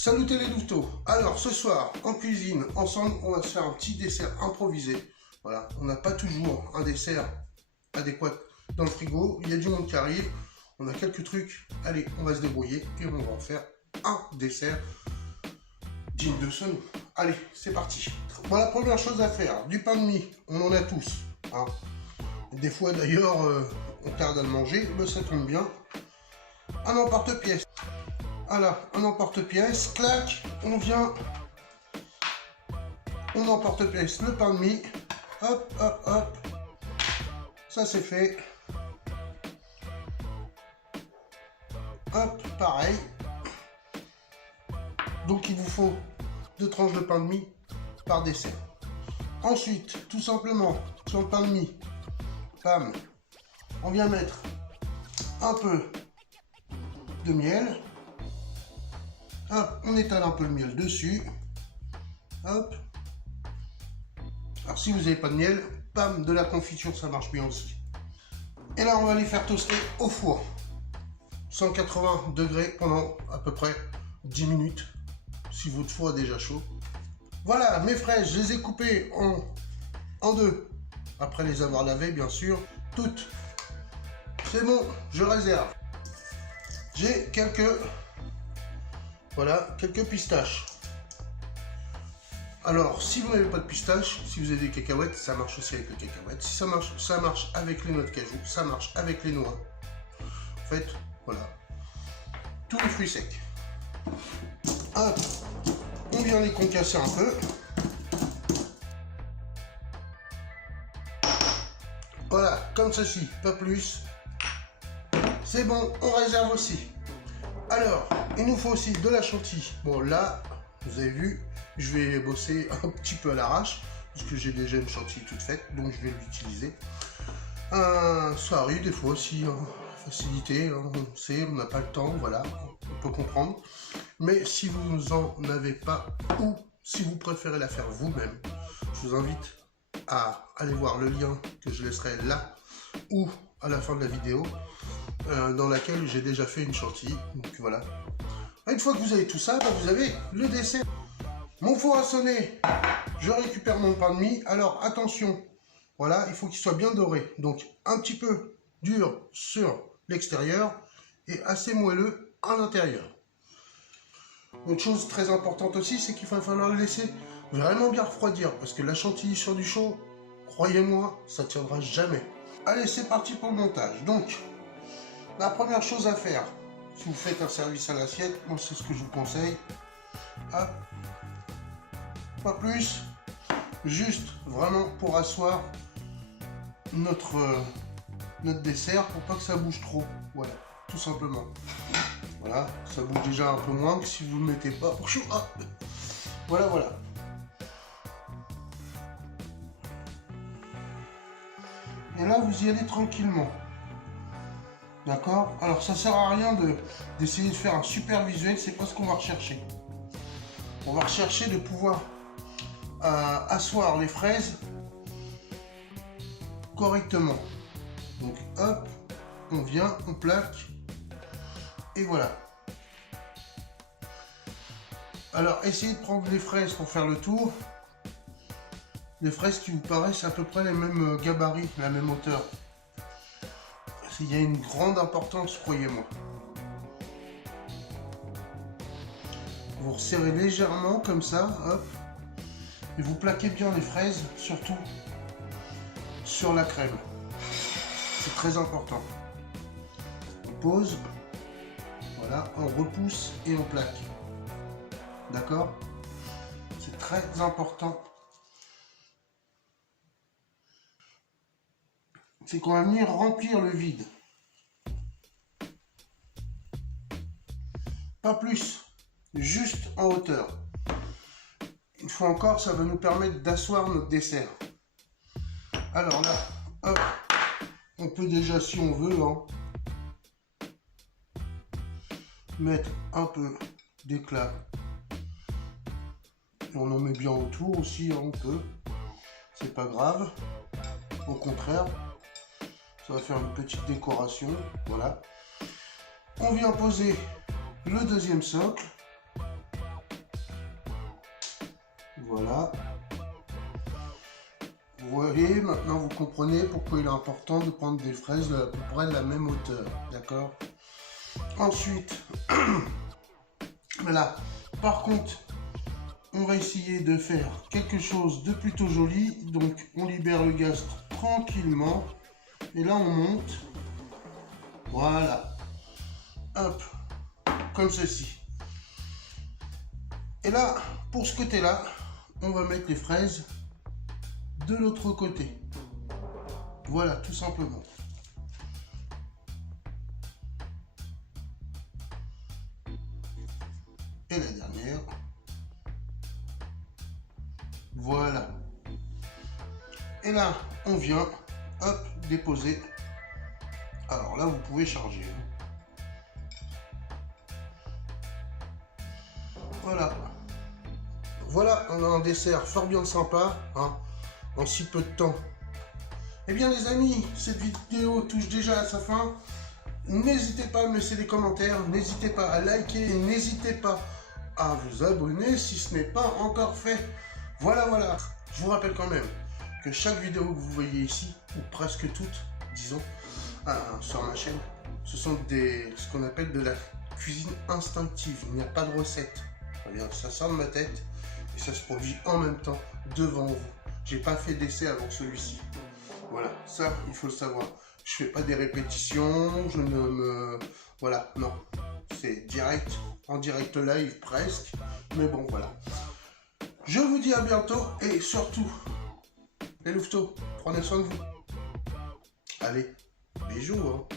Salut les louveteaux. Alors ce soir en cuisine, ensemble on va se faire un petit dessert improvisé. Voilà, on n'a pas toujours un dessert adéquat dans le frigo, il y a du monde qui arrive, on a quelques trucs, allez on va se débrouiller et on va en faire un dessert digne de ce nom. Allez, c'est parti. Bon, la première chose à faire, du pain de mie, on en a tous. Hein. Des fois d'ailleurs on tarde à le manger, mais ça tombe bien. Un emporte-pièce. Voilà, un emporte-pièce, clac, on vient, on emporte-pièce le pain de mie, hop, hop, hop, ça c'est fait, hop, pareil, donc il vous faut 2 tranches de pain de mie par dessert. Ensuite, tout simplement, sur le pain de mie, bam, on vient mettre un peu de miel. Hop, on étale un peu le miel dessus. Hop. Alors si vous n'avez pas de miel, bam, de la confiture, ça marche bien aussi. Et là, on va les faire toaster au four. 180 degrés pendant à peu près 10 minutes, si votre four est déjà chaud. Voilà, mes fraises, je les ai coupées en deux. Après les avoir lavées, bien sûr. Toutes. C'est bon, je réserve. J'ai quelques pistaches. Alors, si vous n'avez pas de pistaches, si vous avez des cacahuètes, ça marche aussi avec les cacahuètes. Si ça marche avec les noix de cajou, ça marche avec les noix. En fait, voilà. Tous les fruits secs. Hop, on vient les concasser un peu. Voilà, comme ceci, pas plus. C'est bon, on réserve aussi. Alors, il nous faut aussi de la chantilly. Bon, là, vous avez vu, je vais bosser un petit peu à l'arrache, parce que j'ai déjà une chantilly toute faite, donc je vais l'utiliser. Ça arrive des fois aussi, facilité, hein, on sait, on n'a pas le temps, voilà, on peut comprendre. Mais si vous en avez pas, ou si vous préférez la faire vous-même, je vous invite à aller voir le lien que je laisserai là, ou à la fin de la vidéo, dans laquelle j'ai déjà fait une chantilly, donc voilà. Une fois que vous avez tout ça, vous avez le dessert. Mon four a sonné, je récupère mon pain de mie. Alors attention, voilà, il faut qu'il soit bien doré, donc un petit peu dur sur l'extérieur et assez moelleux à l'intérieur. Autre chose très importante aussi, c'est qu'il va falloir le laisser vraiment bien refroidir, parce que la chantilly sur du chaud, croyez-moi, ça tiendra jamais. Allez, c'est parti pour le montage. Donc, la première chose à faire, si vous faites un service à l'assiette, moi c'est ce que je vous conseille. Hop. Pas plus. Juste vraiment pour asseoir notre dessert, pour pas que ça bouge trop. Voilà, tout simplement. Voilà, ça bouge déjà un peu moins que si vous ne le mettez pas. Voilà, voilà. Et là, vous y allez tranquillement. D'accord? Alors ça sert à rien d'essayer de faire un super visuel, c'est pas ce qu'on va rechercher. On va rechercher de pouvoir asseoir les fraises correctement. Donc hop, on vient, on plaque, et voilà. Alors essayez de prendre les fraises pour faire le tour. Les fraises qui vous paraissent à peu près les mêmes gabarits, la même hauteur. Il y a une grande importance, croyez-moi. Vous resserrez légèrement comme ça, hop, et vous plaquez bien les fraises, surtout sur la crème. C'est très important. On pose, voilà, on repousse et on plaque. D'accord? C'est très important. C'est qu'on va venir remplir le vide. Pas plus, juste en hauteur. Une fois encore, ça va nous permettre d'asseoir notre dessert. Alors là, hop, on peut déjà, si on veut, mettre un peu d'éclat. Et on en met bien autour aussi, on peut. C'est pas grave. Au contraire. Ça va faire une petite décoration, voilà. On vient poser le deuxième socle. Voilà. Vous voyez, maintenant vous comprenez pourquoi il est important de prendre des fraises à peu près de la même hauteur. D'accord? Ensuite, voilà. Par contre, on va essayer de faire quelque chose de plutôt joli. Donc, on libère le gaz tranquillement. Et là, on monte. Voilà. Hop. Comme ceci. Et là, pour ce côté-là, on va mettre les fraises de l'autre côté. Voilà, tout simplement. Et la dernière. Voilà. Et là, on vient, hop, déposer. Alors là, vous pouvez charger. Voilà. Voilà, on a un dessert fort bien sympa, hein, en si peu de temps. Eh bien les amis, cette vidéo touche déjà à sa fin. N'hésitez pas à me laisser des commentaires, n'hésitez pas à liker, n'hésitez pas à vous abonner si ce n'est pas encore fait. Voilà, voilà. Je vous rappelle quand même que chaque vidéo que vous voyez ici, ou presque toutes, disons, sur ma chaîne, ce sont ce qu'on appelle de la cuisine instinctive. Il n'y a pas de recette. Ça sort de ma tête et ça se produit en même temps devant vous. J'ai pas fait d'essai avant celui-ci. Voilà, ça il faut le savoir. Je fais pas des répétitions, je ne me... Voilà, non. C'est direct, en direct live presque. Mais bon, voilà. Je vous dis à bientôt et surtout, les louveteaux, prenez soin de vous. Allez, bisous, hein.